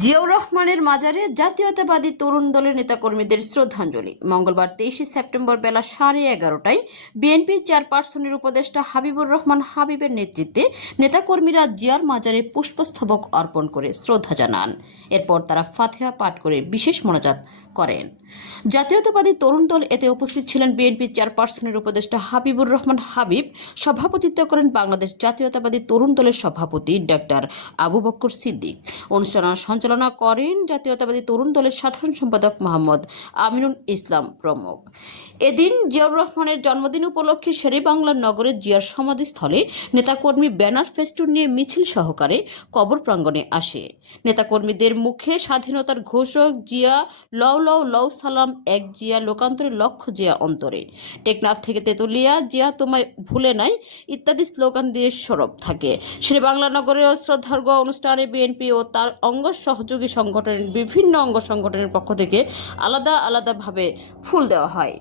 জিয়াউর রহমানের মাজারে জাতীয়তাবাদী তরুণ দলের নেতাকর্মীদের শ্রদ্ধাঞ্জলি। মঙ্গলবার তেইশে সেপ্টেম্বর বেলা সাড়ে এগারোটায় বিএনপির চেয়ারপারসনের উপদেষ্টা হাবিবুর রহমান হাবিবের নেতৃত্বে নেতাকর্মীরা জিয়ার মাজারে পুষ্পস্তবক অর্পণ করে শ্রদ্ধা জানান। এরপর তারা ফাতেহা পাঠ করে বিশেষ মোনাজাত করেন। জাতীয়তাবাদী তরুণ দল এতে উপস্থিত ছিলেন বিএনপি চেয়ারপারসনের উপদেষ্টা হাবিবুর রহমান হাবিব, সভাপতিত্ব করেন বাংলাদেশ জাতীয়তাবাদী তরুণ দলের সভাপতি ডাক্তার আবু বক্কর সিদ্দিক। অনুষ্ঠান সঞ্চালনা করেন জাতীয়তাবাদী তরুণ দলের সাধারণ সম্পাদক মোহাম্মদ আমিনুল ইসলাম প্রমুখ। এদিন জিয়াউর রহমানের জন্মদিন উপলক্ষে শেরেবাংলা নগরের জিয়ার সমাধিস্থলে নেতাকর্মী ব্যানার ফেস্টুন নিয়ে মিছিল সহকারে কবর প্রাঙ্গণে আসে। নেতাকর্মীদের মুখে স্বাধীনতার ঘোষক জিয়া লও লও লও সালাম এক জিয়া লোকান্তরে লক্ষ জিয়া অন্তরে। টেকনাফ থেকে তেতুলিয়া, জিয়া, তোমায় ভুলে নাই? ইত্যাদি স্লোগান দিয়ে সরব থাকে। শ্রী বাংলা নগরের শ্রদ্ধার্ঘ অনুষ্ঠানে বিএনপি ও তার অঙ্গ সহযোগী সংগঠনের বিভিন্ন অঙ্গ সংগঠনের পক্ষ থেকে আলাদা আলাদাভাবে ফুল দেওয়া হয়।